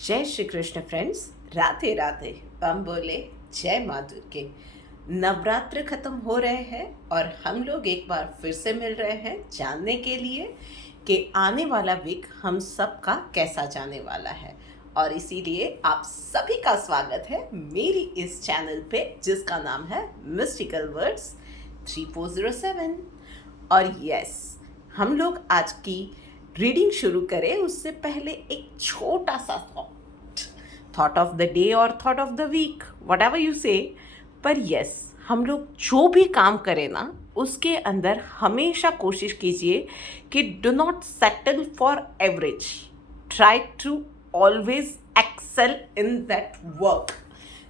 जय श्री कृष्ण फ्रेंड्स। राधे राधे। हम बोले जय माँ दुर्गे। नवरात्र खत्म हो रहे हैं और हम लोग एक बार फिर से मिल रहे हैं जानने के लिए कि आने वाला वीक हम सब का कैसा जाने वाला है। और इसीलिए आप सभी का स्वागत है मेरी इस चैनल पे जिसका नाम है मिस्टिकल वर्ड्स 3407। और यस, हम लोग आज की रीडिंग शुरू करें उससे पहले एक छोटा सा थॉट ऑफ द डे और thought of the week, whatever you say. पर यस, हम लोग जो भी काम करें ना उसके अंदर हमेशा कोशिश कीजिए कि do not settle for average, try to always excel in that work.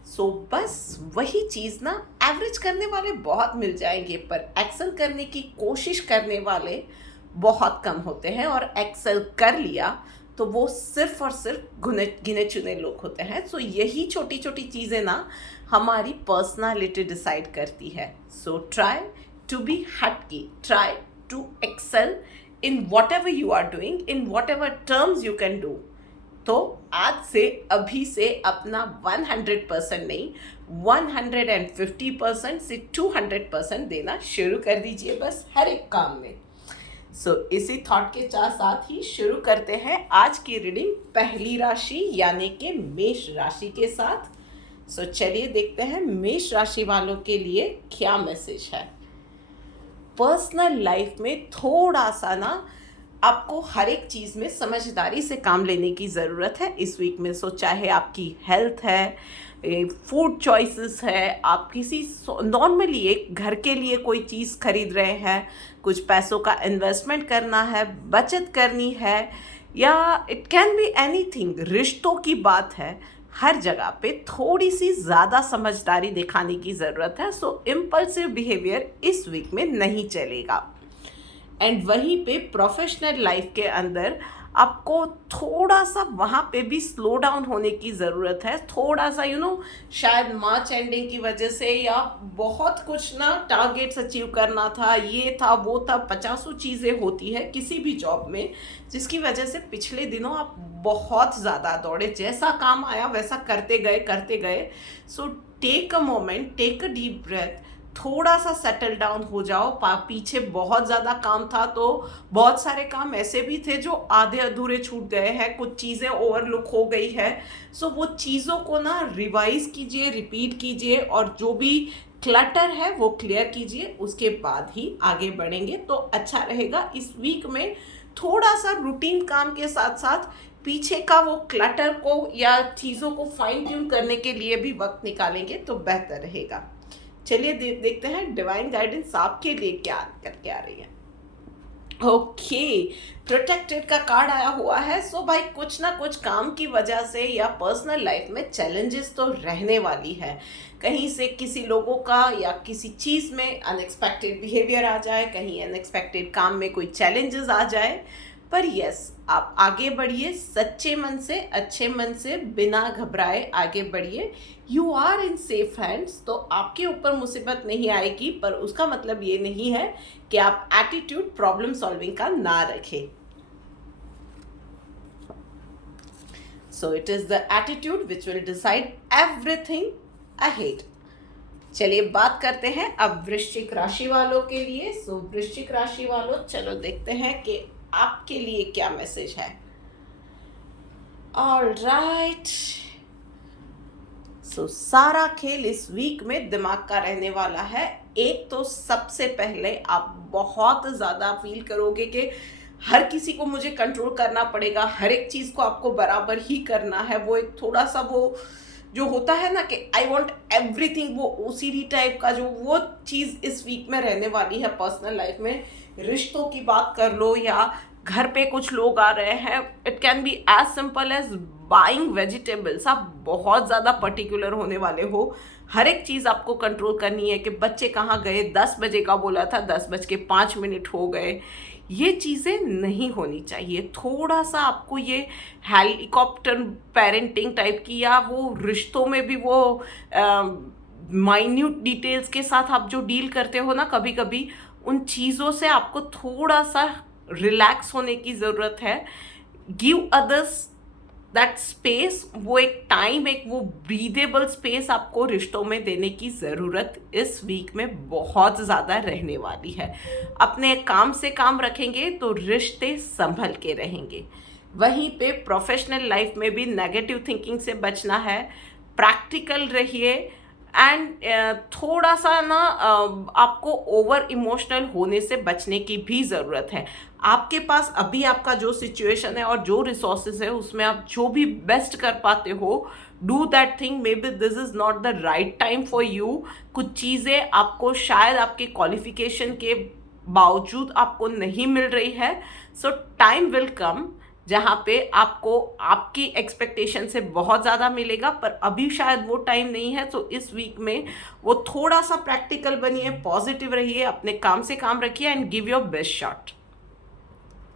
So बस वही चीज़ ना, एवरेज करने वाले बहुत मिल जाएंगे पर एक्सेल करने की कोशिश करने वाले बहुत कम होते हैं। और एक्सेल कर लिया तो वो सिर्फ और सिर्फ गिने चुने लोग होते हैं। सो यही छोटी छोटी चीज़ें ना हमारी पर्सनालिटी डिसाइड करती है। सो ट्राई टू बी हटकी, try to excel in whatever you are doing, in whatever terms you can do. तो आज से अभी से अपना 100% नहीं, 150% से 200% देना शुरू कर दीजिए बस हर एक काम में। सो इसी थॉट के साथ ही शुरू करते हैं आज की रीडिंग पहली राशि यानी कि मेष राशि के साथ। सो चलिए देखते हैं मेष राशि वालों के लिए क्या मैसेज है। पर्सनल लाइफ में थोड़ा सा ना आपको हर एक चीज़ में समझदारी से काम लेने की ज़रूरत है इस वीक में। सो चाहे आपकी हेल्थ है, फूड चॉइसेस है, आप किसी नॉर्मली एक घर के लिए कोई चीज़ खरीद रहे हैं, कुछ पैसों का इन्वेस्टमेंट करना है, बचत करनी है, या इट कैन बी एनीथिंग, रिश्तों की बात है, हर जगह पे थोड़ी सी ज़्यादा समझदारी दिखाने की ज़रूरत है। सो इम्पल्सिव बिहेवियर इस वीक में नहीं चलेगा। एंड वहीं पे प्रोफेशनल लाइफ के अंदर आपको थोड़ा सा वहाँ पे भी स्लो डाउन होने की ज़रूरत है। थोड़ा सा शायद मार्च एंडिंग की वजह से या बहुत कुछ ना टारगेट्स अचीव करना था, ये था वो था, 50 चीज़ें होती है किसी भी जॉब में, जिसकी वजह से पिछले दिनों आप बहुत ज़्यादा दौड़े, जैसा काम आया वैसा करते गए। So take a moment, take a deep breath, थोड़ा सा सेटल डाउन हो जाओ। पीछे बहुत ज़्यादा काम था, तो बहुत सारे काम ऐसे भी थे जो आधे अधूरे छूट गए हैं, कुछ चीज़ें ओवरलुक हो गई है। सो वो चीज़ों को ना रिवाइज कीजिए, रिपीट कीजिए और जो भी क्लटर है वो क्लियर कीजिए, उसके बाद ही आगे बढ़ेंगे तो अच्छा रहेगा। इस वीक में थोड़ा सा रूटीन काम के साथ साथ पीछे का वो क्लटर को या चीज़ों को फाइन ट्यून करने के लिए भी वक्त निकालेंगे तो बेहतर रहेगा। चलिए देखते हैं डिवाइन गाइडेंस आपके लिए क्या करके आ रही है। ओके, प्रोटेक्टेड का कार्ड आया हुआ है। सो भाई कुछ ना कुछ काम की वजह से या पर्सनल लाइफ में चैलेंजेस तो रहने वाली है। कहीं से किसी लोगों का या किसी चीज़ में अनएक्सपेक्टेड बिहेवियर आ जाए, कहीं अनएक्सपेक्टेड काम में कोई चैलेंजेस आ जाए। पर यस, आप आगे बढ़िए, सच्चे मन से, अच्छे मन से, बिना घबराए आगे बढ़िए। You are in safe hands. तो आपके ऊपर मुसीबत नहीं आएगी, पर उसका मतलब ये नहीं है कि आप एटीट्यूड प्रॉब्लम सॉल्विंग का ना रखें। So it is the attitude which will decide everything ahead. चलिए बात करते हैं अब वृश्चिक राशि वालों के लिए। सो वृश्चिक राशि वालों, चलो देखते हैं कि आपके लिए क्या मैसेज है। ऑल राइट, सो सारा खेल इस वीक में दिमाग का रहने वाला है। एक तो सबसे पहले आप बहुत ज़्यादा फील करोगे कि हर किसी को मुझे कंट्रोल करना पड़ेगा, हर एक चीज़ को आपको बराबर ही करना है। वो एक थोड़ा सा वो जो होता है ना कि आई वॉन्ट एवरीथिंग, वो ओसीडी टाइप का जो वो चीज़ इस वीक में रहने वाली है। पर्सनल लाइफ में रिश्तों की बात कर लो या घर पे कुछ लोग आ रहे हैं, it can be as simple as buying vegetables. आप बहुत ज़्यादा पर्टिकुलर होने वाले हो, हर एक चीज़ आपको कंट्रोल करनी है कि बच्चे कहाँ गए, 10 बजे का बोला था 10:05 हो गए। ये चीज़ें नहीं होनी चाहिए। थोड़ा सा आपको ये हेलीकॉप्टर पेरेंटिंग टाइप की या वो रिश्तों में भी वो माइन्यूट डिटेल्स के साथ आप जो डील करते हो ना, कभी कभी उन चीज़ों से आपको थोड़ा सा रिलैक्स होने की ज़रूरत है। गिव अदर्स दैट स्पेस, वो एक टाइम, एक वो ब्रीदेबल स्पेस आपको रिश्तों में देने की ज़रूरत इस वीक में बहुत ज़्यादा रहने वाली है। अपने काम से काम रखेंगे तो रिश्ते संभल के रहेंगे। वहीं पे प्रोफेशनल लाइफ में भी नेगेटिव थिंकिंग से बचना है, प्रैक्टिकल रहिए एंड थोड़ा सा ना आपको ओवर इमोशनल होने से बचने की भी ज़रूरत है। आपके पास अभी आपका जो सिचुएशन है और जो रिसोर्सेज है उसमें आप जो भी बेस्ट कर पाते हो, do that thing. May be this is not the right time for you. कुछ चीज़ें आपको शायद आपके क्वालिफिकेशन के बावजूद आपको नहीं मिल रही है। सो टाइम विल कम जहाँ पे आपको आपकी एक्सपेक्टेशन से बहुत ज़्यादा मिलेगा, पर अभी शायद वो टाइम नहीं है। तो इस वीक में वो थोड़ा सा प्रैक्टिकल बनिए, पॉजिटिव रहिए, अपने काम से काम रखिए and give your best shot.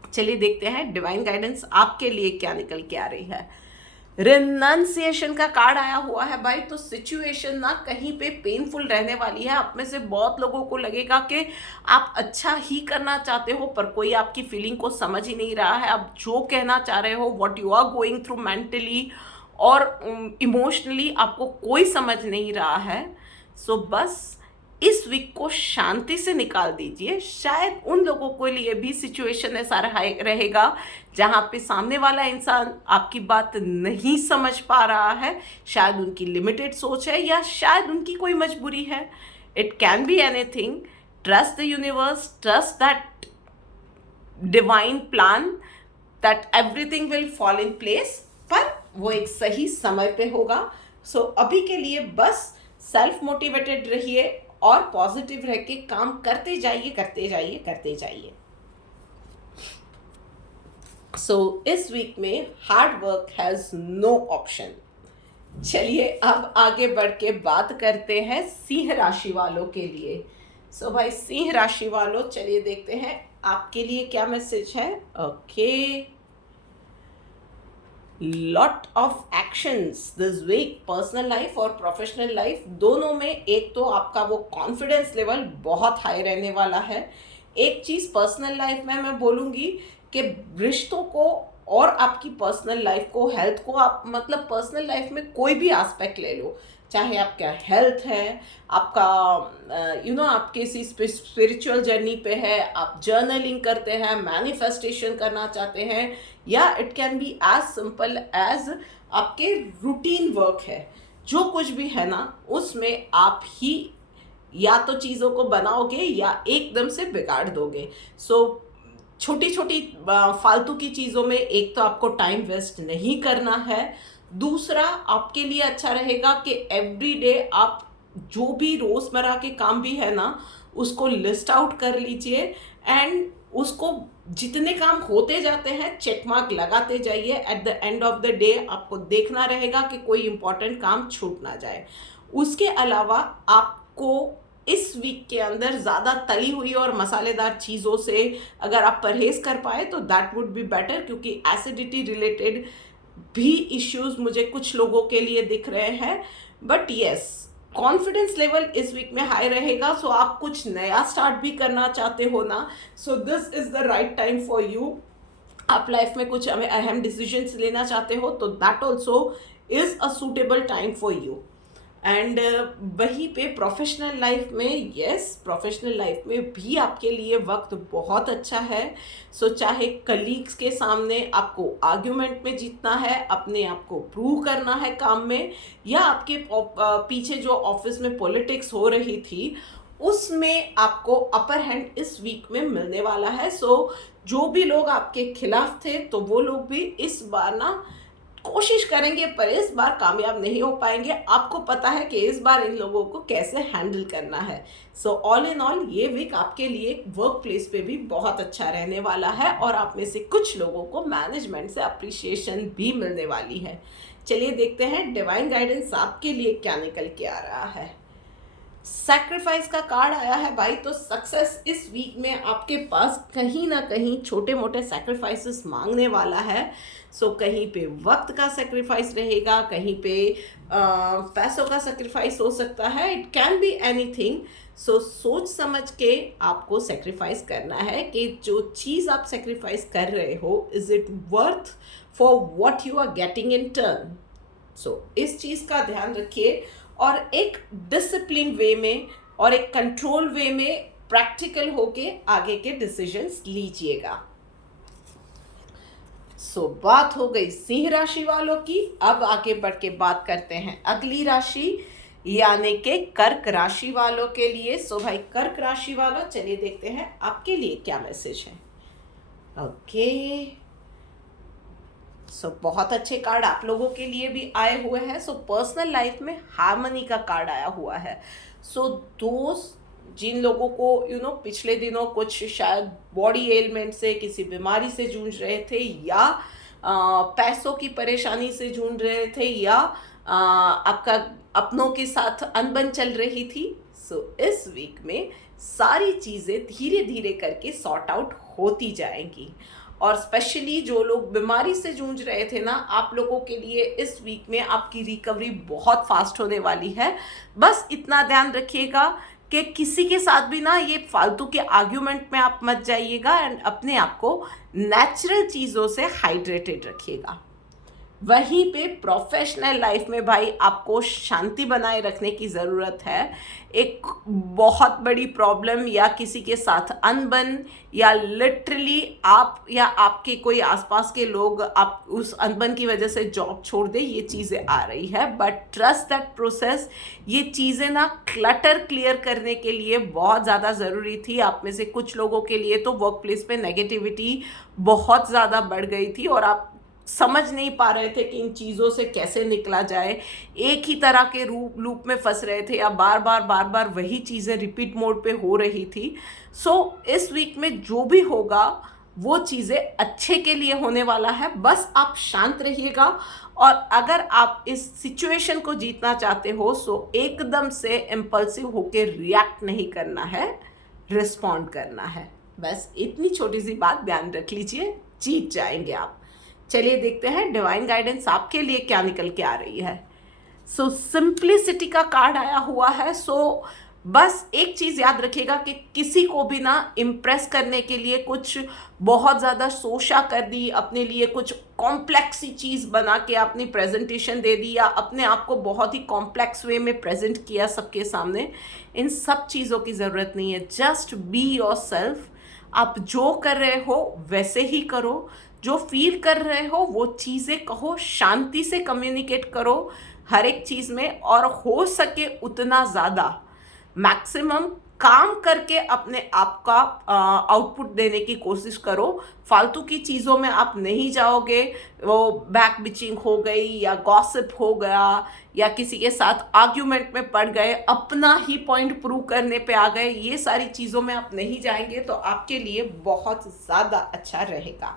चलिए देखते हैं डिवाइन गाइडेंस आपके लिए क्या निकल के आ रही है। रिनंसिएशन का कार्ड आया हुआ है भाई। तो सिचुएशन ना कहीं पे पेनफुल रहने वाली है। आप में से बहुत लोगों को लगेगा कि आप अच्छा ही करना चाहते हो पर कोई आपकी फीलिंग को समझ ही नहीं रहा है। आप जो कहना चाह रहे हो, what you are going through mentally और इमोशनली, आपको कोई समझ नहीं रहा है। सो बस इस वीक को शांति से निकाल दीजिए। शायद उन लोगों के लिए भी सिचुएशन ऐसा रहेगा जहाँ पे सामने वाला इंसान आपकी बात नहीं समझ पा रहा है। शायद उनकी लिमिटेड सोच है या शायद उनकी कोई मजबूरी है। It can be anything. Trust the universe, trust that divine plan, that everything will fall in place. पर वो एक सही समय पे होगा। सो अभी के लिए बस सेल्फ मोटिवेटेड रहिए और पॉजिटिव रह के काम करते जाइए, करते जाइए, करते जाइए। सो इस वीक में hard work has no option. चलिए अब आगे बढ़ के बात करते हैं सिंह राशि वालों के लिए। सो भाई सिंह राशि वालों, चलिए देखते हैं आपके लिए क्या मैसेज है। Okay, lot of actions this week, personal life और प्रोफेशनल लाइफ दोनों में। एक तो आपका वो कॉन्फिडेंस लेवल बहुत हाई रहने वाला है। एक चीज़ पर्सनल लाइफ में मैं बोलूँगी कि रिश्तों को और आपकी पर्सनल लाइफ को, हेल्थ को, आप मतलब पर्सनल लाइफ में कोई भी एस्पेक्ट ले लो, चाहे आपका हेल्थ है, आपका आप किसी स्पिरिचुअल जर्नी पे है, आप जर्नलिंग करते हैं, मैनिफेस्टेशन करना चाहते हैं, या it can be as simple as आपके रूटीन वर्क है। जो कुछ भी है ना उसमें आप ही या तो चीज़ों को बनाओगे या एकदम से बिगाड़ दोगे। सो छोटी छोटी फालतू की चीज़ों में एक तो आपको टाइम वेस्ट नहीं करना है। दूसरा, आपके लिए अच्छा रहेगा कि एवरीडे आप जो भी रोज़मर्रा के काम भी है ना उसको लिस्ट आउट कर लीजिए एंड उसको जितने काम होते जाते हैं चेक मार्क लगाते जाइए। At the end of the day आपको देखना रहेगा कि कोई इंपॉर्टेंट काम छूट ना जाए। उसके अलावा आपको इस वीक के अंदर ज़्यादा तली हुई और मसालेदार चीज़ों से अगर आप परहेज़ कर पाए तो दैट वुड बी बेटर, क्योंकि एसिडिटी रिलेटेड भी इश्यूज मुझे कुछ लोगों के लिए दिख रहे हैं। बट येस, कॉन्फिडेंस लेवल इस वीक में हाई रहेगा। सो आप कुछ नया स्टार्ट भी करना चाहते हो ना, so this is the right time for you. आप लाइफ में कुछ अहम डिसीजंस लेना चाहते हो तो that also is a suitable time for you. And वहीं पे प्रोफेशनल लाइफ में, यस, प्रोफेशनल लाइफ में भी आपके लिए वक्त बहुत अच्छा है। सो चाहे कलीग्स के सामने आपको आर्ग्यूमेंट में जीतना है, अपने आप को प्रूव करना है काम में, या आपके पीछे जो ऑफिस में पॉलिटिक्स हो रही थी उसमें आपको अपर हैंड इस वीक में मिलने वाला है। सो जो भी लोग आपके खिलाफ थे तो वो लोग भी इस बार ना कोशिश करेंगे पर इस बार कामयाब नहीं हो पाएंगे। आपको पता है कि इस बार इन लोगों को कैसे हैंडल करना है। सो ऑल इन ऑल ये वीक आपके लिए वर्क प्लेस पे भी बहुत अच्छा रहने वाला है और आप में से कुछ लोगों को मैनेजमेंट से अप्रिशिएशन भी मिलने वाली है। चलिए देखते हैं डिवाइन गाइडेंस आपके लिए क्या निकल के आ रहा है। सैक्रिफाइस का कार्ड आया है भाई, तो सक्सेस इस वीक में आपके पास कहीं ना कहीं छोटे मोटे सैक्रिफाइसेस मांगने वाला है। सो कहीं पे वक्त का सैक्रिफाइस रहेगा, कहीं पे पैसों का सैक्रिफाइस हो सकता है, इट कैन बी एनीथिंग। सो सोच समझ के आपको सैक्रिफाइस करना है कि जो चीज़ आप सैक्रिफाइस कर रहे हो, is it worth for what you are getting in turn. So इस चीज़ का ध्यान रखिए और एक डिसिप्लिन वे में और एक कंट्रोल वे में प्रैक्टिकल होके आगे के डिसीजंस लीजिएगा। सो बात हो गई सिंह राशि वालों की। अब आगे बढ़ के बात करते हैं अगली राशि यानी कि कर्क राशि वालों के लिए। सो भाई कर्क राशि वालों, चलिए देखते हैं आपके लिए क्या मैसेज है। ओके, सो बहुत अच्छे कार्ड आप लोगों के लिए भी आए हुए हैं। सो पर्सनल लाइफ में हार्मनी का कार्ड आया हुआ है। सो दोस्त जिन लोगों को पिछले दिनों कुछ शायद बॉडी एलिमेंट से, किसी बीमारी से जूझ रहे थे, या पैसों की परेशानी से जूझ रहे थे, या आपका अपनों के साथ अनबन चल रही थी, सो इस वीक में सारी चीज़ें धीरे धीरे करके सॉर्ट आउट होती जाएंगी। और स्पेशली जो लोग बीमारी से जूझ रहे थे ना, आप लोगों के लिए इस वीक में आपकी रिकवरी बहुत फास्ट होने वाली है। बस इतना ध्यान रखिएगा कि किसी के साथ भी ना ये फालतू के आर्ग्यूमेंट में आप मत जाइएगा, एंड अपने आप को नेचुरल चीज़ों से हाइड्रेटेड रखिएगा। वहीं पे प्रोफेशनल लाइफ में भाई आपको शांति बनाए रखने की ज़रूरत है। एक बहुत बड़ी प्रॉब्लम या किसी के साथ अनबन, या लिटरली आप या आपके कोई आसपास के लोग आप उस अनबन की वजह से जॉब छोड़ दे, ये चीज़ें आ रही है। बट ट्रस्ट दैट प्रोसेस, ये चीज़ें ना क्लटर क्लियर करने के लिए बहुत ज़्यादा ज़रूरी थी। आप में से कुछ लोगों के लिए तो वर्क प्लेस पे नेगेटिविटी बहुत ज़्यादा बढ़ गई थी और आप समझ नहीं पा रहे थे कि इन चीज़ों से कैसे निकला जाए। एक ही तरह के लूप में फंस रहे थे, या बार बार वही चीज़ें रिपीट मोड पे हो रही थी। सो इस वीक में जो भी होगा वो चीज़ें अच्छे के लिए होने वाला है। बस आप शांत रहिएगा, और अगर आप इस सिचुएशन को जीतना चाहते हो, सो एकदम से इम्पल्सिव होके रिएक्ट नहीं करना है, रिस्पॉन्ड करना है। बस इतनी छोटी सी बात ध्यान रख लीजिए, जीत जाएंगे आप। चलिए देखते हैं डिवाइन गाइडेंस आपके लिए क्या निकल के आ रही है। सो सिंप्लिसिटी का कार्ड आया हुआ है। सो बस एक चीज़ याद रखिएगा कि किसी को भी ना इम्प्रेस करने के लिए कुछ बहुत ज़्यादा सोचा कर दी, अपने लिए कुछ कॉम्प्लेक्स सी चीज़ बना के अपनी प्रेजेंटेशन दे दी, या अपने आप को बहुत ही कॉम्प्लेक्स वे में प्रेजेंट किया सबके सामने, इन सब चीज़ों की ज़रूरत नहीं है। Just be your self. आप जो कर रहे हो वैसे ही करो, जो फील कर रहे हो वो चीज़ें कहो, शांति से कम्युनिकेट करो हर एक चीज़ में, और हो सके उतना ज़्यादा मैक्सिमम काम करके अपने आप का आउटपुट देने की कोशिश करो। फालतू की चीज़ों में आप नहीं जाओगे। वो बैक बिचिंग हो गई, या गॉसिप हो गया, या किसी के साथ आर्ग्यूमेंट में पड़ गए, अपना ही पॉइंट प्रूव करने पे आ गए, ये सारी चीज़ों में आप नहीं जाएंगे तो आपके लिए बहुत ज़्यादा अच्छा रहेगा।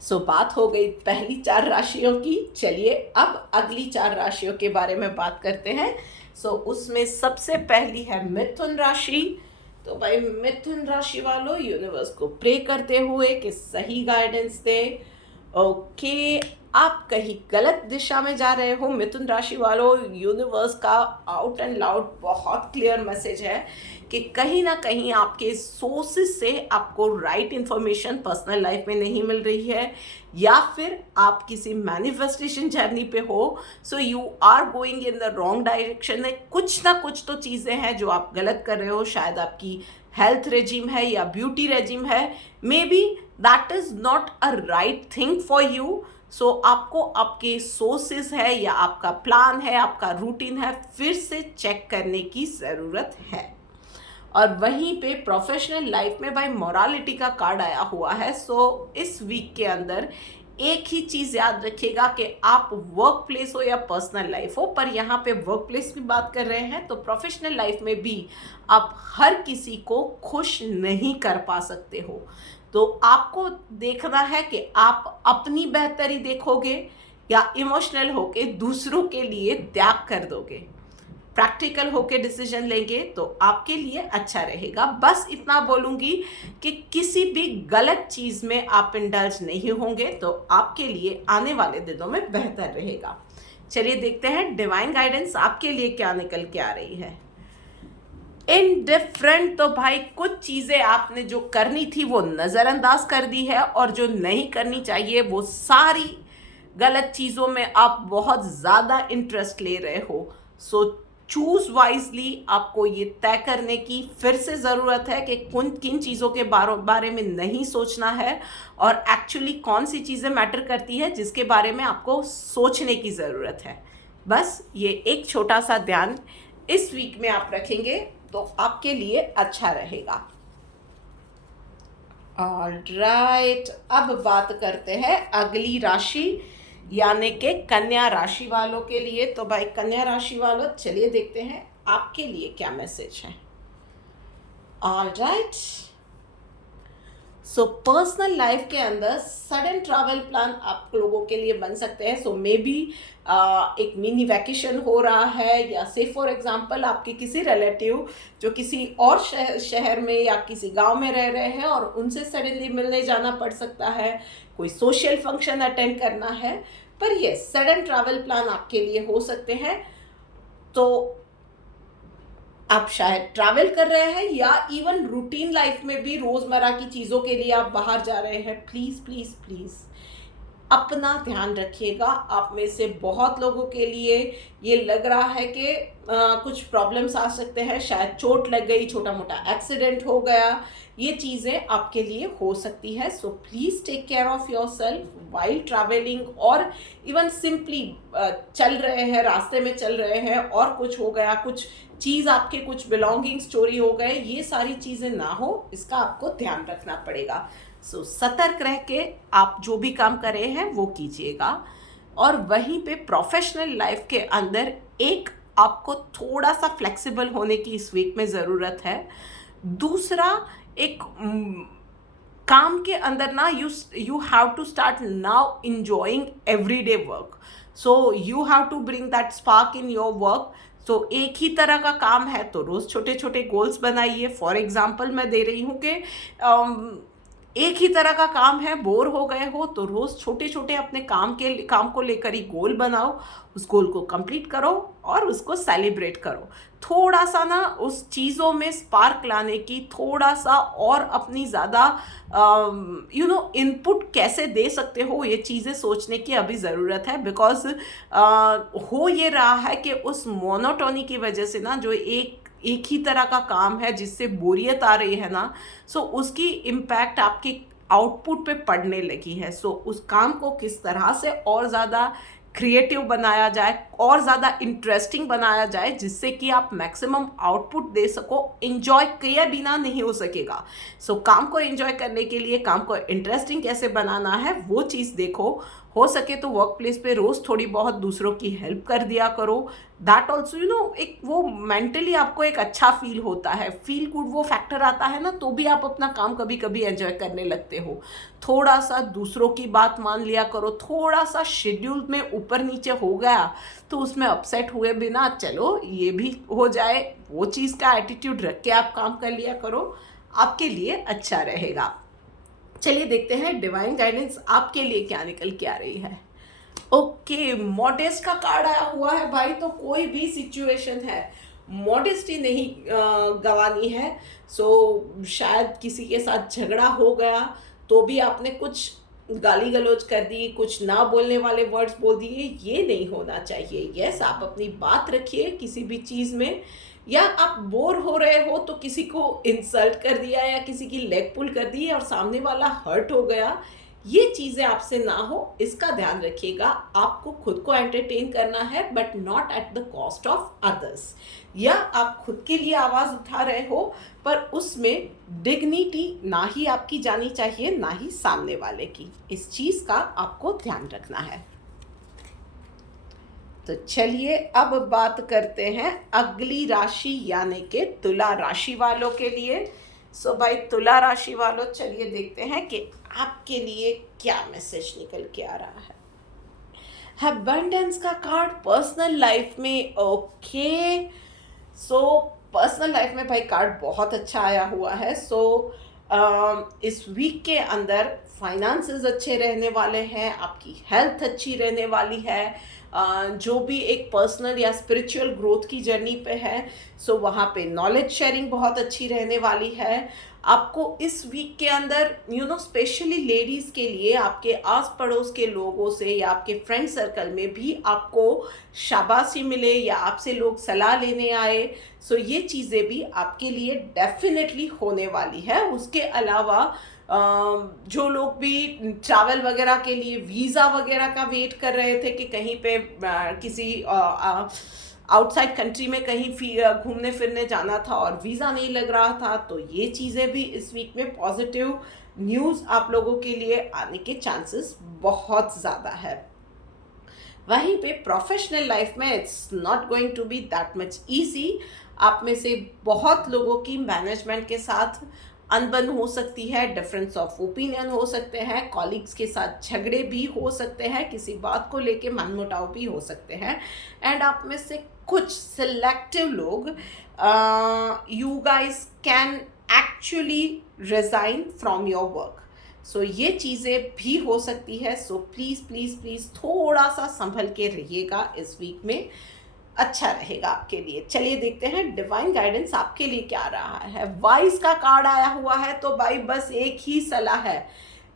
सो बात हो गई पहली 4 राशियों की। चलिए अब अगली 4 राशियों के बारे में बात करते हैं। सो उसमें सबसे पहली है मिथुन राशि। तो भाई मिथुन राशि वालों, यूनिवर्स को प्रे करते हुए कि सही गाइडेंस दे। ओके, आप कहीं गलत दिशा में जा रहे हो मिथुन राशि वालों, यूनिवर्स का आउट एंड लाउड बहुत क्लियर मैसेज है कि कहीं ना कहीं आपके सोर्सेस से आपको राइट इन्फॉर्मेशन पर्सनल लाइफ में नहीं मिल रही है, या फिर आप किसी मैनिफेस्टेशन जर्नी पे हो। So you are going in the wrong direction में। कुछ ना कुछ तो चीज़ें हैं जो आप गलत कर रहे हो। शायद आपकी हेल्थ रेजिम है या ब्यूटी रेजिम है, maybe that is not a right thing for you. So आपको आपके सोर्सेस है, या आपका प्लान है, आपका रूटीन है, फिर से चेक करने की ज़रूरत है। और वहीं पे प्रोफेशनल लाइफ में भाई मोरालिटी का कार्ड आया हुआ है। सो इस वीक के अंदर एक ही चीज़ याद रखिएगा कि आप वर्क प्लेस हो या पर्सनल लाइफ हो, पर यहाँ पे वर्क प्लेस की बात कर रहे हैं तो प्रोफेशनल लाइफ में भी आप हर किसी को खुश नहीं कर पा सकते हो। तो आपको देखना है कि आप अपनी बेहतरी देखोगे या इमोशनल होके दूसरों के लिए त्याग कर दोगे। प्रैक्टिकल होके डिसीजन लेंगे तो आपके लिए अच्छा रहेगा। बस इतना बोलूँगी कि किसी भी गलत चीज़ में आप इंडल्ज नहीं होंगे तो आपके लिए आने वाले दिनों में बेहतर रहेगा। चलिए देखते हैं डिवाइन गाइडेंस आपके लिए क्या निकल के आ रही है। इनडिफरेंट, तो भाई कुछ चीज़ें आपने जो करनी थी वो नज़रअंदाज कर दी है, और जो नहीं करनी चाहिए वो सारी गलत चीज़ों में आप बहुत ज़्यादा इंटरेस्ट ले रहे हो। सो चूज़ वाइजली। आपको ये तय करने की फिर से ज़रूरत है कि किन चीज़ों के बारे में नहीं सोचना है, और एक्चुअली कौन सी चीज़ें मैटर करती है जिसके बारे में आपको सोचने की ज़रूरत है। बस ये एक छोटा सा ध्यान इस वीक में आप रखेंगे तो आपके लिए अच्छा रहेगा। ऑलराइट, अब बात करते हैं अगली राशि यानी कि कन्या राशि वालों के लिए। तो भाई कन्या राशि वालों, चलिए देखते हैं आपके लिए क्या मैसेज है। ऑलराइट, सो पर्सनल लाइफ के अंदर सडन ट्रैवल प्लान आप लोगों के लिए बन सकते हैं। सो मे बी एक मिनी वैकेशन हो रहा है, या से फॉर एग्जांपल आपके किसी रिलेटिव जो किसी और शहर में या किसी गांव में रह रहे हैं और उनसे सडनली मिलने जाना पड़ सकता है, कोई सोशल फंक्शन अटेंड करना है। पर ये सडन ट्रैवल प्लान आपके लिए हो सकते हैं। तो आप शायद ट्रैवल कर रहे हैं या इवन रूटीन लाइफ में भी रोज़मर्रा की चीज़ों के लिए आप बाहर जा रहे हैं। प्लीज़ प्लीज़ प्लीज़ अपना ध्यान रखिएगा। आप में से बहुत लोगों के लिए ये लग रहा है कि कुछ प्रॉब्लम्स आ सकते हैं, शायद चोट लग गई, छोटा मोटा एक्सीडेंट हो गया, ये चीज़ें आपके लिए हो सकती है। So please take care of yourself while travelling, और इवन सिंपली चल रहे हैं, रास्ते में चल रहे हैं और कुछ हो गया, कुछ चीज़ आपके कुछ बिलोंगिंग्स चोरी हो गए, ये सारी चीज़ें ना हो, इसका आपको ध्यान रखना पड़ेगा। सो सतर्क रह के आप जो भी काम कर रहे हैं वो कीजिएगा। और वहीं पे प्रोफेशनल लाइफ के अंदर एक आपको थोड़ा सा फ्लेक्सिबल होने की इस वीक में ज़रूरत है। दूसरा, एक काम के अंदर ना you have to start now enjoying everyday work. So you have to bring that spark in your work. तो एक ही तरह का काम है तो रोज़ छोटे छोटे गोल्स बनाइए। फॉर एग्जांपल मैं दे रही हूँ कि एक ही तरह का काम है, बोर हो गए हो तो रोज़ छोटे छोटे अपने काम को लेकर ही गोल बनाओ, उस गोल को कंप्लीट करो और उसको सेलिब्रेट करो। थोड़ा सा ना उस चीज़ों में स्पार्क लाने की, थोड़ा सा और अपनी ज़्यादा इनपुट कैसे दे सकते हो, ये चीज़ें सोचने की अभी ज़रूरत है। बिकॉज हो ये रहा है कि उस मोनोटोनी की वजह से ना, जो एक ही तरह का काम है जिससे बोरियत आ रही है ना, सो उसकी इम्पैक्ट आपके आउटपुट पे पड़ने लगी है। सो उस काम को किस तरह से और ज़्यादा क्रिएटिव बनाया जाए, और ज़्यादा इंटरेस्टिंग बनाया जाए, जिससे कि आप मैक्सिमम आउटपुट दे सको। एंजॉय किए बिना नहीं हो सकेगा। सो काम को एंजॉय करने के लिए, काम को इंटरेस्टिंग कैसे बनाना है वो चीज़ देखो। हो सके तो वर्क प्लेस पे रोज़ थोड़ी बहुत दूसरों की हेल्प कर दिया करो। दैट ऑल्सो एक वो मेंटली आपको एक अच्छा फील होता है, फील गुड वो फैक्टर आता है ना, तो भी आप अपना काम कभी कभी एंजॉय करने लगते हो। थोड़ा सा दूसरों की बात मान लिया करो। थोड़ा सा शेड्यूल में ऊपर नीचे हो गया तो उसमें अपसेट हुए बिना, चलो ये भी हो जाए, वो चीज़ का एटीट्यूड रख के आप काम कर लिया करो, आपके लिए अच्छा रहेगा। चलिए देखते हैं डिवाइन गाइडेंस आपके लिए क्या निकल के आ रही है। ओके, मॉडेस्ट का कार्ड आया हुआ है भाई। तो कोई भी सिचुएशन है, मॉडेस्टी नहीं गंवानी है। सो शायद किसी के साथ झगड़ा हो गया तो भी आपने कुछ गाली गलौज कर दी, कुछ ना बोलने वाले वर्ड्स बोल दिए, ये नहीं होना चाहिए। यस, आप अपनी बात रखिए किसी भी चीज़ में। या आप बोर हो रहे हो तो किसी को इंसल्ट कर दिया या किसी की लेग पुल कर दी और सामने वाला हर्ट हो गया, ये चीज़ें आपसे ना हो, इसका ध्यान रखिएगा। आपको खुद को एंटरटेन करना है, but not at the cost of others. या आप खुद के लिए आवाज़ उठा रहे हो पर उसमें डिग्निटी ना ही आपकी जानी चाहिए, ना ही सामने वाले की। इस चीज़ का आपको ध्यान रखना है। तो चलिए अब बात करते हैं अगली राशि यानी कि तुला राशि वालों के लिए। सो भाई तुला राशि वालों, चलिए देखते हैं कि आपके लिए क्या मैसेज निकल के आ रहा है। अबंडेंस का कार्ड पर्सनल लाइफ में। ओके, सो पर्सनल लाइफ में भाई कार्ड बहुत अच्छा आया हुआ है। सो इस वीक के अंदर फाइनेंसेस अच्छे रहने वाले हैं, आपकी हेल्थ अच्छी रहने वाली है। जो भी एक पर्सनल या स्पिरिचुअल ग्रोथ की जर्नी पे है, सो वहाँ पे नॉलेज शेयरिंग बहुत अच्छी रहने वाली है। आपको इस वीक के अंदर स्पेशली लेडीज़ के लिए आपके आस पड़ोस के लोगों से या आपके फ्रेंड सर्कल में भी आपको शाबाशी मिले या आपसे लोग सलाह लेने आए। सो ये चीज़ें भी आपके लिए डेफिनेटली होने वाली है। उसके अलावा जो लोग भी ट्रैवल वगैरह के लिए वीज़ा वगैरह का वेट कर रहे थे कि कहीं पे किसी आउटसाइड कंट्री में कहीं घूमने फिरने जाना था और वीज़ा नहीं लग रहा था, तो ये चीज़ें भी इस वीक में पॉजिटिव न्यूज़ आप लोगों के लिए आने के चांसेस बहुत ज़्यादा है। वहीं पे प्रोफेशनल लाइफ में it's not going to be that much easy. आप में से बहुत लोगों की मैनेजमेंट के साथ अनबन हो सकती है, डिफरेंस ऑफ ओपिनियन हो सकते हैं, कॉलीग्स के साथ झगड़े भी हो सकते हैं, किसी बात को लेके मनमुटाव भी हो सकते हैं। एंड आप में से कुछ सिलेक्टिव लोग you guys can actually resign from your work. So ये चीज़ें भी हो सकती है। सो प्लीज़ प्लीज़ प्लीज़ थोड़ा सा संभल के रहिएगा, इस वीक में अच्छा रहेगा आपके लिए। चलिए देखते हैं डिवाइन गाइडेंस आपके लिए क्या रहा है। वाइज का कार्ड आया हुआ है, तो भाई बस एक ही सलाह है,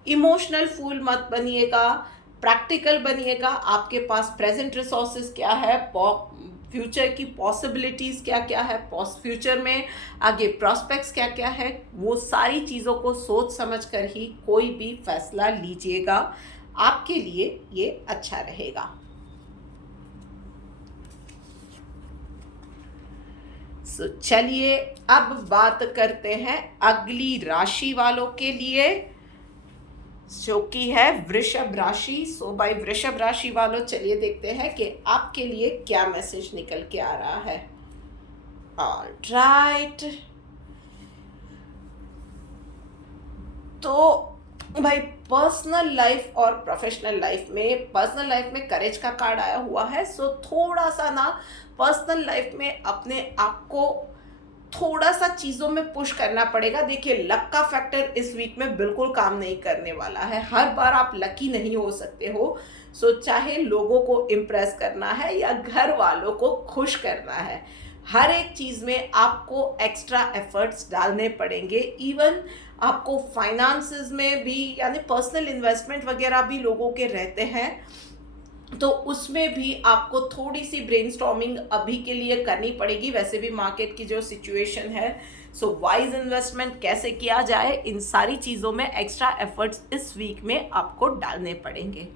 इमोशनल फूल मत बनिएगा, प्रैक्टिकल बनिएगा। आपके पास प्रेजेंट रिसोर्सेज क्या है, फ्यूचर की पॉसिबिलिटीज़ क्या क्या है, फ्यूचर में आगे प्रॉस्पेक्ट्स क्या क्या है, वो सारी चीज़ों को सोच समझ कर ही कोई भी फैसला लीजिएगा, आपके लिए ये अच्छा रहेगा। सो चलिए अब बात करते हैं अगली राशि वालों के लिए, जो कि है वृषभ राशि। सो भाई वृषभ राशि वालों, चलिए देखते हैं कि आपके लिए क्या मैसेज निकल के आ रहा है। ऑलराइट, तो भाई पर्सनल लाइफ और प्रोफेशनल लाइफ में, पर्सनल लाइफ में करेज का कार्ड आया हुआ है। सो थोड़ा सा ना पर्सनल लाइफ में अपने आप को थोड़ा सा चीज़ों में पुश करना पड़ेगा। देखिए लक का फैक्टर इस वीक में बिल्कुल काम नहीं करने वाला है, हर बार आप लकी नहीं हो सकते हो। सो चाहे लोगों को इम्प्रेस करना है या घर वालों को खुश करना है, हर एक चीज़ में आपको एक्स्ट्रा एफर्ट्स डालने पड़ेंगे। इवन आपको फाइनेंसेस में भी, यानी पर्सनल इन्वेस्टमेंट वगैरह भी लोगों के रहते हैं, तो उसमें भी आपको थोड़ी सी ब्रेनस्टॉर्मिंग अभी के लिए करनी पड़ेगी। वैसे भी मार्केट की जो सिचुएशन है, सो वाइज इन्वेस्टमेंट कैसे किया जाए, इन सारी चीज़ों में एक्स्ट्रा एफर्ट्स इस वीक में आपको डालने पड़ेंगे।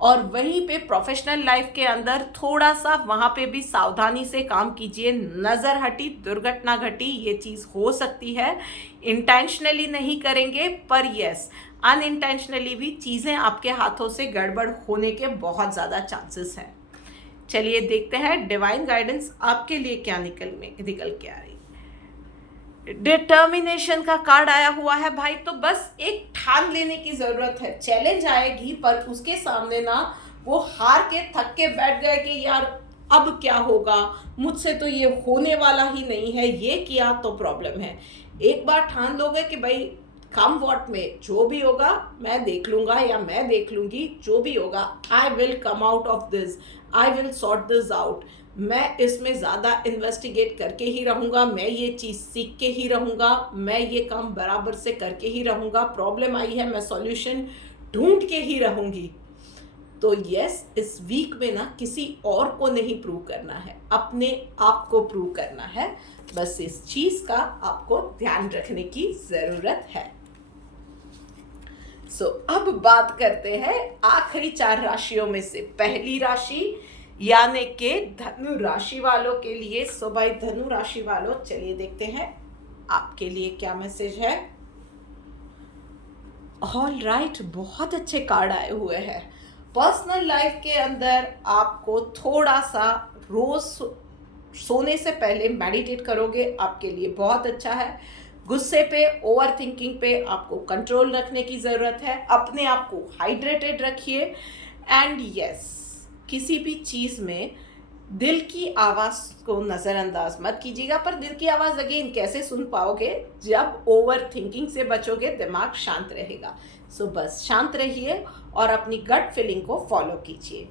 और वहीं पे प्रोफेशनल लाइफ के अंदर थोड़ा सा वहाँ पे भी सावधानी से काम कीजिए। नज़र हटी दुर्घटना घटी, ये चीज़ हो सकती है। इंटेंशनली नहीं करेंगे, पर यस अनइंटेंशनली भी चीज़ें आपके हाथों से गड़बड़ होने के बहुत ज़्यादा चांसेस हैं। चलिए देखते हैं डिवाइन गाइडेंस आपके लिए क्या निकल के आ रही। डिटर्मिनेशन का कार्ड आया हुआ है भाई, तो बस एक ठान लेने की ज़रूरत है। चैलेंज आएगी, पर उसके सामने ना वो हार के थक के बैठ गए कि यार अब क्या होगा, मुझसे तो ये होने वाला ही नहीं है, ये किया तो प्रॉब्लम है। एक बार ठान लोगे कि भाई कम वॉट में जो भी होगा मैं देख लूँगा या मैं देख लूँगी, जो भी होगा I will come out of this, I will sort this out, मैं इसमें ज़्यादा इन्वेस्टिगेट करके ही रहूँगा, मैं ये चीज़ सीख के ही रहूँगा, मैं ये काम बराबर से करके ही रहूँगा, प्रॉब्लम आई है मैं सॉल्यूशन ढूंढ के ही रहूँगी। तो यस, इस वीक में ना किसी और को नहीं प्रूव करना है, अपने आप को प्रूव करना है। बस इस चीज़ का आपको ध्यान रखने की ज़रूरत है। सो अब बात करते हैं आखिरी 4 राशियों में से पहली राशि, यानी कि धनु राशि वालों के लिए। सो भाई धनु राशि वालों, चलिए देखते हैं आपके लिए क्या मैसेज है। ऑल राइट, बहुत अच्छे कार्ड आए हुए हैं। पर्सनल लाइफ के अंदर आपको थोड़ा सा रोज सोने से पहले मेडिटेट करोगे, आपके लिए बहुत अच्छा है। गुस्से पे, ओवर थिंकिंग पे आपको कंट्रोल रखने की ज़रूरत है। अपने आप को हाइड्रेटेड रखिए। एंड यस, किसी भी चीज़ में दिल की आवाज़ को नज़रअंदाज मत कीजिएगा, पर दिल की आवाज़ अगेन कैसे सुन पाओगे? जब ओवर थिंकिंग से बचोगे, दिमाग शांत रहेगा। सो बस शांत रहिए और अपनी गट फीलिंग को फॉलो कीजिए।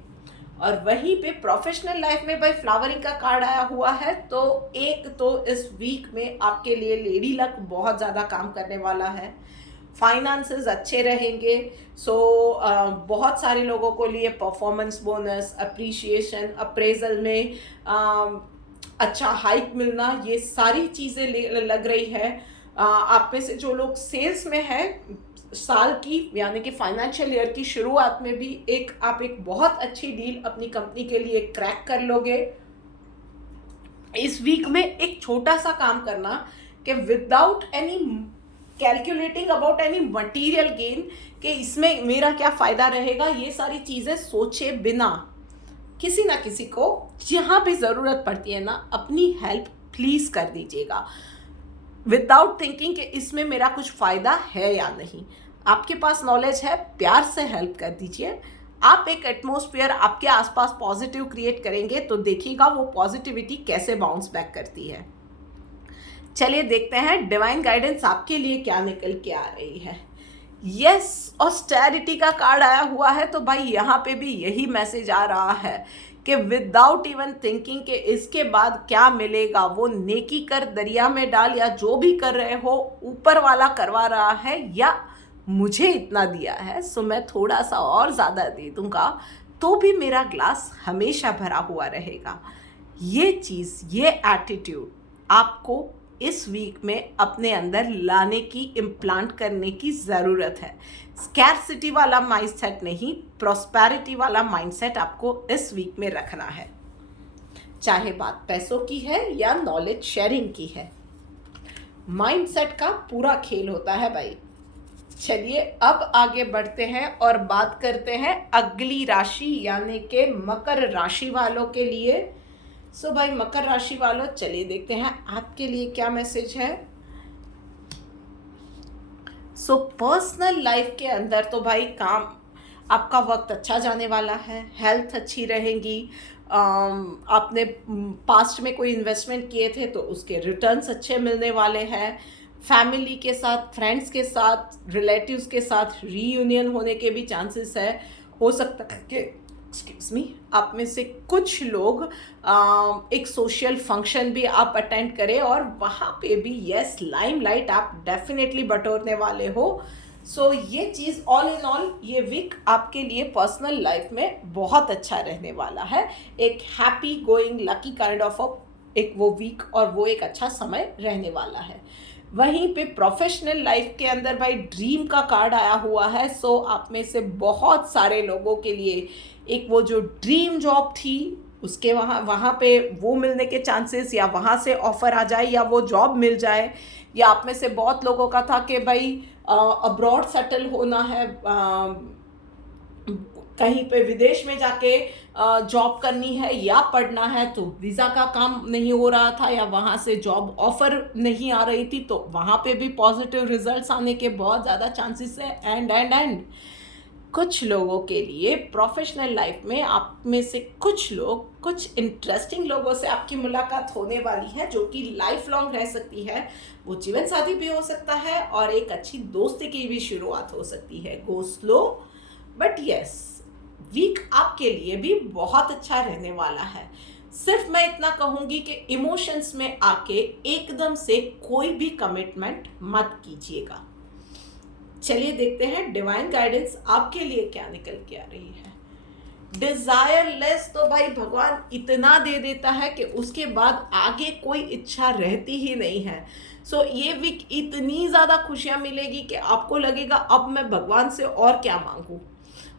और वहीं पे प्रोफेशनल लाइफ में भाई फ्लावरिंग का कार्ड आया हुआ है, तो एक तो इस वीक में आपके लिए लेडी लक बहुत ज़्यादा काम करने वाला है। फाइनेंसेस अच्छे रहेंगे। सो बहुत सारे लोगों को लिए परफॉर्मेंस बोनस, अप्रिशिएशन, अप्रेजल में अच्छा हाइक मिलना, ये सारी चीज़ें लग रही है। आप में से जो लोग सेल्स में है, साल की यानी कि फाइनेंशियल ईयर की शुरुआत में भी आप एक बहुत अच्छी डील अपनी कंपनी के लिए क्रैक कर लोगे। इस वीक में एक छोटा सा काम करना कि without any calculating about any material gain कि इसमें मेरा क्या फ़ायदा रहेगा, ये सारी चीज़ें सोचे बिना किसी ना किसी को जहाँ भी ज़रूरत पड़ती है ना, अपनी हेल्प प्लीज़ कर दीजिएगा, विदाउट थिंकिंग कि इसमें मेरा कुछ फ़ायदा है या नहीं। आपके पास नॉलेज है, प्यार से हेल्प कर दीजिए। आप एक एटमॉस्फेयर आपके आसपास पॉजिटिव क्रिएट करेंगे तो देखिएगा वो पॉजिटिविटी कैसे बाउंस बैक करती है। चलिए देखते हैं डिवाइन गाइडेंस आपके लिए क्या निकल के आ रही है। यस, ऑस्टेरिटी का कार्ड आया हुआ है, तो भाई यहाँ पे भी यही मैसेज आ रहा है कि विदाउट इवन थिंकिंग कि इसके बाद क्या मिलेगा, वो नेकी कर दरिया में डाल, या जो भी कर रहे हो ऊपर वाला करवा रहा है, या मुझे इतना दिया है सो मैं थोड़ा सा और ज़्यादा दे दूँगा तो भी मेरा ग्लास हमेशा भरा हुआ रहेगा। ये चीज़, ये एटीट्यूड आपको इस वीक में अपने अंदर लाने की, इम्प्लांट करने की ज़रूरत है। स्कैरसिटी वाला माइंडसेट नहीं, प्रॉस्पेरिटी वाला माइंडसेट आपको इस वीक में रखना है, चाहे बात पैसों की है या नॉलेज शेयरिंग की है। माइंडसेट का पूरा खेल होता है भाई। चलिए अब आगे बढ़ते हैं और बात करते हैं अगली राशि यानी कि मकर राशि वालों के लिए। सो भाई मकर राशि वालों, चलिए देखते हैं आपके लिए क्या मैसेज है। सो पर्सनल लाइफ के अंदर तो भाई काम, आपका वक्त अच्छा जाने वाला है, हेल्थ अच्छी रहेगी। आपने पास्ट में कोई इन्वेस्टमेंट किए थे तो उसके रिटर्न्स अच्छे मिलने वाले हैं। फैमिली के साथ, फ्रेंड्स के साथ, रिलेटिव्स के साथ रीयूनियन होने के भी चांसेस है। हो सकता है कि एक्सक्यूज मी, आप में से कुछ लोग एक सोशल फंक्शन भी आप अटेंड करें और वहाँ पे भी यस लाइमलाइट आप डेफिनेटली बटोरने वाले हो। सो ये चीज़ ऑल इन ऑल ये वीक आपके लिए पर्सनल लाइफ में बहुत अच्छा रहने वाला है। एक happy going lucky kind of एक वो वीक और वो एक अच्छा समय रहने वाला है। वहीं पे प्रोफेशनल लाइफ के अंदर भाई ड्रीम का कार्ड आया हुआ है। सो आप में से बहुत सारे लोगों के लिए एक वो जो ड्रीम जॉब थी उसके वहाँ पे वो मिलने के चांसेस, या वहाँ से ऑफ़र आ जाए या वो जॉब मिल जाए। या आप में से बहुत लोगों का था कि भाई अब्रॉड सेटल होना है, कहीं पे विदेश में जाके जॉब करनी है या पढ़ना है, तो वीज़ा का काम नहीं हो रहा था या वहाँ से जॉब ऑफ़र नहीं आ रही थी, तो वहाँ पे भी पॉजिटिव रिजल्ट्स आने के बहुत ज़्यादा चांसेस है। एंड कुछ लोगों के लिए प्रोफेशनल लाइफ में आप में से कुछ लोग, कुछ इंटरेस्टिंग लोगों से आपकी मुलाकात होने वाली है जो कि लाइफ लॉन्ग रह सकती है। वो जीवन साथी भी हो सकता है और एक अच्छी दोस्ती की भी शुरुआत हो सकती है। Go slow but yes, week आपके लिए भी बहुत अच्छा रहने वाला है। सिर्फ मैं इतना कहूँगी कि इमोशंस में आके एकदम से कोई भी कमिटमेंट मत कीजिएगा। चलिए देखते हैं डिवाइन गाइडेंस आपके लिए क्या निकल के आ रही है। डिजायरलेस, तो भाई भगवान इतना दे देता है कि उसके बाद आगे कोई इच्छा रहती ही नहीं है। सो ये वीक इतनी ज़्यादा खुशियाँ मिलेगी कि आपको लगेगा अब मैं भगवान से और क्या मांगूँ,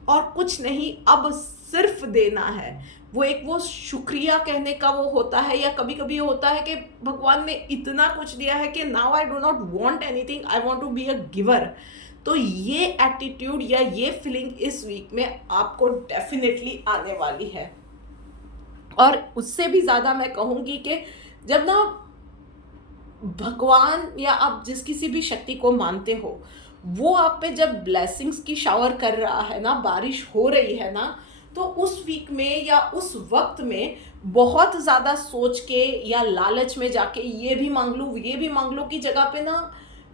और कुछ नहीं, अब सिर्फ देना है। वो शुक्रिया कहने का वो होता है, या कभी कभी होता है कि भगवान ने इतना कुछ दिया है कि now I do not want anything, I want to be a giver. तो ये एटीट्यूड या ये फीलिंग इस वीक में आपको डेफिनेटली आने वाली है। और उससे भी ज़्यादा मैं कहूँगी कि जब ना भगवान या आप जिस किसी भी शक्ति को मानते हो, वो आप पे जब ब्लेसिंग्स की शावर कर रहा है ना, बारिश हो रही है ना, तो उस वीक में या उस वक्त में बहुत ज़्यादा सोच के या लालच में जाके ये भी मांग लूँ की जगह पे ना,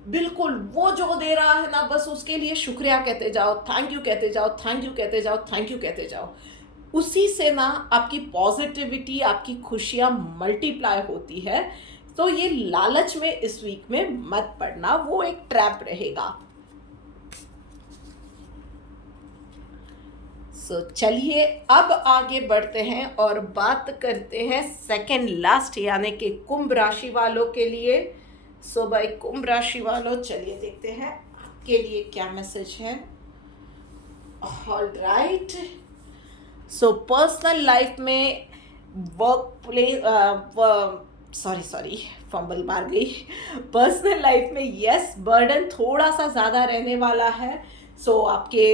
बिल्कुल वो जो दे रहा है ना, बस उसके लिए शुक्रिया कहते जाओ, थैंक यू कहते जाओ, थैंक यू कहते जाओ, थैंक यू कहते जाओ। उसी से ना आपकी पॉजिटिविटी, आपकी खुशियाँ मल्टीप्लाई होती है। तो ये लालच में इस वीक में मत पड़ना, वो एक ट्रैप रहेगा। चलिए अब आगे बढ़ते हैं और बात करते हैं सेकंड लास्ट यानी कि कुंभ राशि वालों के लिए। भाई कुंभ राशि वालों, चलिए देखते हैं आपके लिए क्या मैसेज है। ऑल राइट, पर्सनल लाइफ में वर्क प्लेस, सॉरी फंबल मार गई। पर्सनल लाइफ में यस, बर्डन थोड़ा सा ज़्यादा रहने वाला है। आपके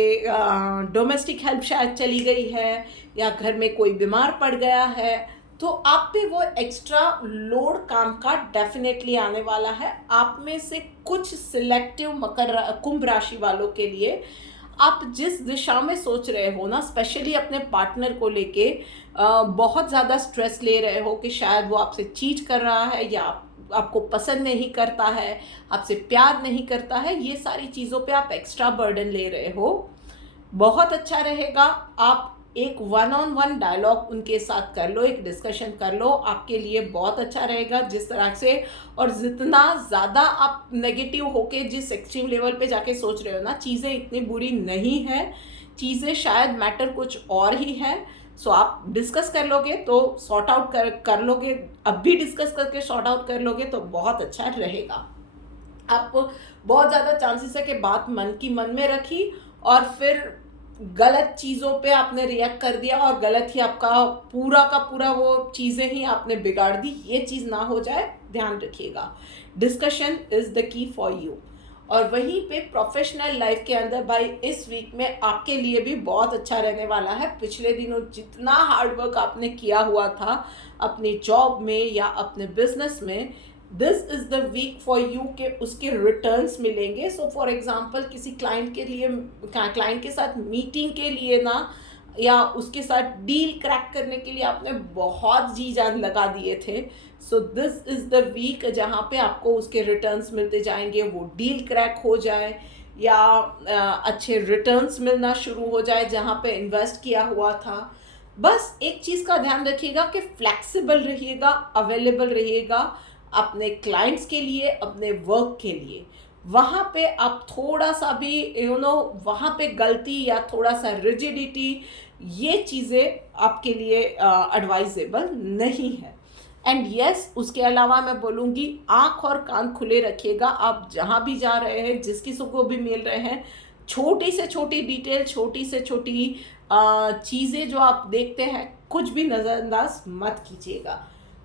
डोमेस्टिक हेल्प शायद चली गई है या घर में कोई बीमार पड़ गया है, तो आप पे वो एक्स्ट्रा लोड काम का डेफिनेटली आने वाला है। आप में से कुछ सिलेक्टिव कुंभ राशि वालों के लिए आप जिस दिशा में सोच रहे हो ना, स्पेशली अपने पार्टनर को लेके बहुत ज़्यादा स्ट्रेस ले रहे हो कि शायद वो आपसे चीट कर रहा है या आपको पसंद नहीं करता है, आपसे प्यार नहीं करता है, ये सारी चीज़ों पे आप एक्स्ट्रा बर्डन ले रहे हो। बहुत अच्छा रहेगा, आप एक 1-on-1 डायलॉग उनके साथ कर लो, एक डिस्कशन कर लो, आपके लिए बहुत अच्छा रहेगा जिस तरह से। और जितना ज़्यादा आप नेगेटिव होके जिस एक्सट्रीम लेवल पे जाके सोच रहे हो ना, चीज़ें इतनी बुरी नहीं है, चीज़ें शायद मैटर कुछ और ही है। आप डिस्कस कर लोगे तो सॉर्ट आउट कर लोगे, अब भी डिस्कस करके सॉर्ट आउट कर लोगे तो बहुत अच्छा रहेगा। आप बहुत ज़्यादा चांसेस है कि बात मन की मन में रखी और फिर गलत चीज़ों पे आपने रिएक्ट कर दिया और गलत ही आपका पूरा का पूरा वो चीज़ें ही आपने बिगाड़ दी। ये चीज़ ना हो जाए, ध्यान रखिएगा। Discussion is the key for you. और वहीं पे प्रोफेशनल लाइफ के अंदर भाई इस वीक में आपके लिए भी बहुत अच्छा रहने वाला है। पिछले दिनों जितना हार्डवर्क आपने किया हुआ था अपनी जॉब में या अपने बिजनेस में, this is the week for you के उसके रिटर्न्स मिलेंगे। फॉर एग्जांपल किसी क्लाइंट के साथ मीटिंग के लिए ना, या उसके साथ डील क्रैक करने के लिए आपने बहुत जी जान लगा दिए थे। दिस इज़ द वीक जहाँ पे आपको उसके रिटर्न्स मिलते जाएंगे, वो डील क्रैक हो जाए या अच्छे रिटर्न्स मिलना शुरू हो जाए जहाँ पे इन्वेस्ट किया हुआ था। बस एक चीज़ का ध्यान रखिएगा कि फ्लेक्सिबल रहिएगा, अवेलेबल रहिएगा अपने क्लाइंट्स के लिए, अपने वर्क के लिए। वहाँ पे आप थोड़ा सा भी वहाँ पे गलती या थोड़ा सा रिजिडिटी, ये चीज़ें आपके लिए एडवाइजेबल नहीं है। एंड यस, उसके अलावा मैं बोलूँगी आँख और कान खुले रखिएगा। आप जहाँ भी जा रहे हैं, जिस किसी को भी मिल रहे हैं, छोटी से छोटी डिटेल, छोटी से छोटी चीज़ें जो आप देखते हैं, कुछ भी नज़रअंदाज मत कीजिएगा।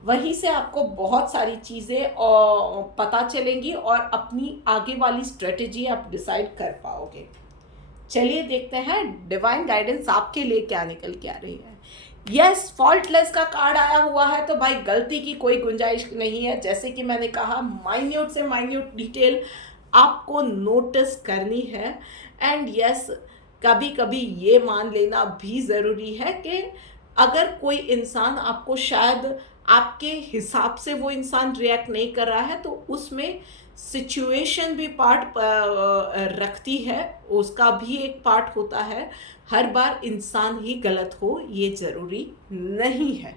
वहीं से आपको बहुत सारी चीज़ें पता चलेंगी और अपनी आगे वाली स्ट्रेटेजी आप डिसाइड कर पाओगे। चलिए देखते हैं डिवाइन गाइडेंस आपके लिए क्या निकल के आ रही है। यस, फॉल्टलेस का कार्ड आया हुआ है, तो भाई गलती की कोई गुंजाइश नहीं है। जैसे कि मैंने कहा, माइन्यूट से माइन्यूट डिटेल आपको नोटिस करनी है। एंड यस, कभी कभी ये मान लेना भी ज़रूरी है कि अगर कोई इंसान आपको शायद आपके हिसाब से वो इंसान रिएक्ट नहीं कर रहा है, तो उसमें सिचुएशन भी पार्ट रखती है, उसका भी एक पार्ट होता है। हर बार इंसान ही गलत हो ये ज़रूरी नहीं है।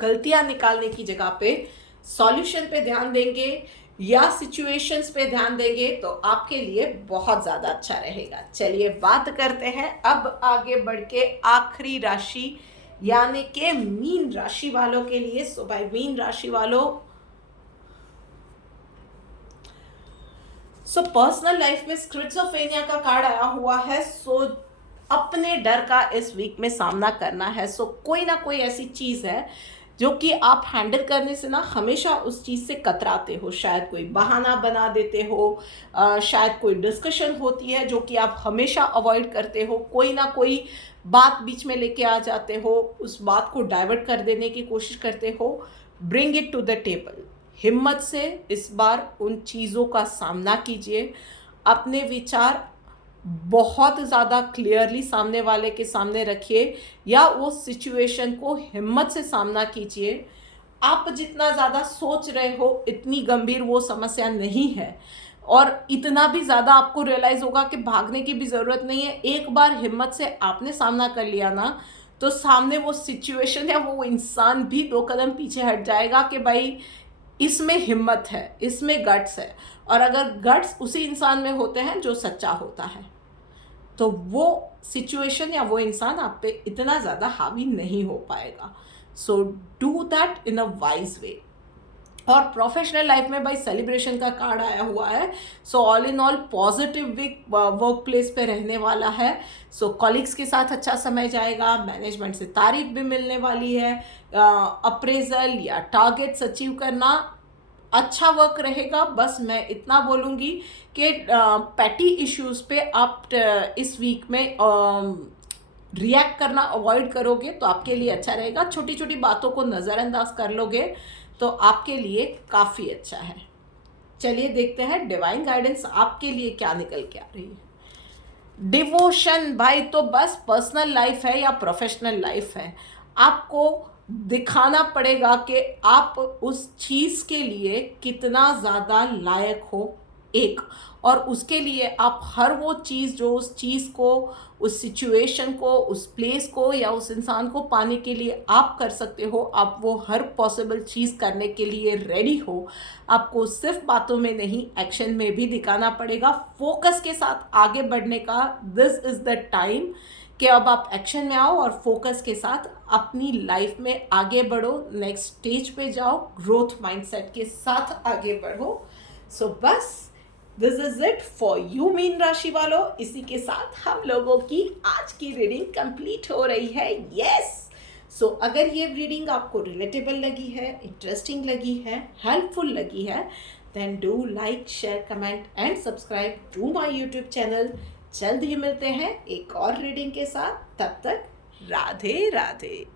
गलतियां निकालने की जगह पे सॉल्यूशन पे ध्यान देंगे या सिचुएशंस पे ध्यान देंगे तो आपके लिए बहुत ज़्यादा अच्छा रहेगा। चलिए बात करते हैं अब आगे बढ़ के आखिरी राशि यानी कि मीन राशि वालों के लिए। भाई मीन राशि वालों, पर्सनल लाइफ में स्किज़ोफ्रेनिया का कार्ड आया हुआ है। अपने डर का इस वीक में सामना करना है। कोई ना कोई ऐसी चीज़ है जो कि आप हैंडल करने से ना हमेशा उस चीज़ से कतराते हो। शायद कोई बहाना बना देते हो, शायद कोई डिस्कशन होती है जो कि आप हमेशा अवॉइड करते हो, कोई ना कोई बात बीच में लेके आ जाते हो, उस बात को डाइवर्ट कर देने की कोशिश करते हो। Bring it to the table. हिम्मत से इस बार उन चीज़ों का सामना कीजिए, अपने विचार बहुत ज़्यादा क्लियरली सामने वाले के सामने रखिए या वो सिचुएशन को हिम्मत से सामना कीजिए। आप जितना ज़्यादा सोच रहे हो इतनी गंभीर वो समस्या नहीं है, और इतना भी ज़्यादा आपको रियलाइज़ होगा कि भागने की भी ज़रूरत नहीं है। एक बार हिम्मत से आपने सामना कर लिया ना, तो सामने वो सिचुएशन या वो इंसान भी 2 कदम पीछे हट जाएगा कि भाई इसमें हिम्मत है, इसमें गट्स है। और अगर गट्स उसी इंसान में होते हैं जो सच्चा होता है, तो वो सिचुएशन या वो इंसान आप पे इतना ज़्यादा हावी नहीं हो पाएगा। So do that in a wise way. और प्रोफेशनल लाइफ में भाई सेलिब्रेशन का कार्ड आया हुआ है। So all in all positive week work place पे रहने वाला है। सो कॉलिग्स के साथ अच्छा समय जाएगा, मैनेजमेंट से तारीफ भी मिलने वाली है, अप्रेजल या टारगेट्स अचीव करना अच्छा वर्क रहेगा। बस मैं इतना बोलूँगी कि पैटी इश्यूज़ पे आप इस वीक में रिएक्ट करना अवॉइड करोगे तो आपके लिए अच्छा रहेगा। छोटी छोटी बातों को नज़रअंदाज कर लोगे तो आपके लिए काफ़ी अच्छा है। चलिए देखते हैं डिवाइन गाइडेंस आपके लिए क्या निकल के आ रही है। डिवोशन भाई, तो बस पर्सनल लाइफ है या प्रोफेशनल लाइफ है, आपको दिखाना पड़ेगा कि आप उस चीज़ के लिए कितना ज़्यादा लायक हो। एक, और उसके लिए आप हर वो चीज़ जो उस चीज़ को, उस सिचुएशन को, उस प्लेस को या उस इंसान को पाने के लिए आप कर सकते हो, आप वो हर पॉसिबल चीज़ करने के लिए रेडी हो। आपको सिर्फ बातों में नहीं, एक्शन में भी दिखाना पड़ेगा। फोकस के साथ आगे बढ़ने का दिस इज़ द टाइम कि अब आप एक्शन में आओ और फोकस के साथ अपनी लाइफ में आगे बढ़ो, नेक्स्ट स्टेज पे जाओ, ग्रोथ माइंडसेट के साथ आगे बढ़ो। सो बस this is it for you mean राशि वालों। इसी के साथ हम लोगों की आज की रीडिंग कंप्लीट हो रही है। यस, सो अगर ये रीडिंग आपको रिलेटेबल लगी है, इंटरेस्टिंग लगी है, हेल्पफुल लगी है, then do like, share, comment and subscribe to my YouTube channel. जल्द ही मिलते हैं एक और रीडिंग के साथ। तब तक राधे राधे।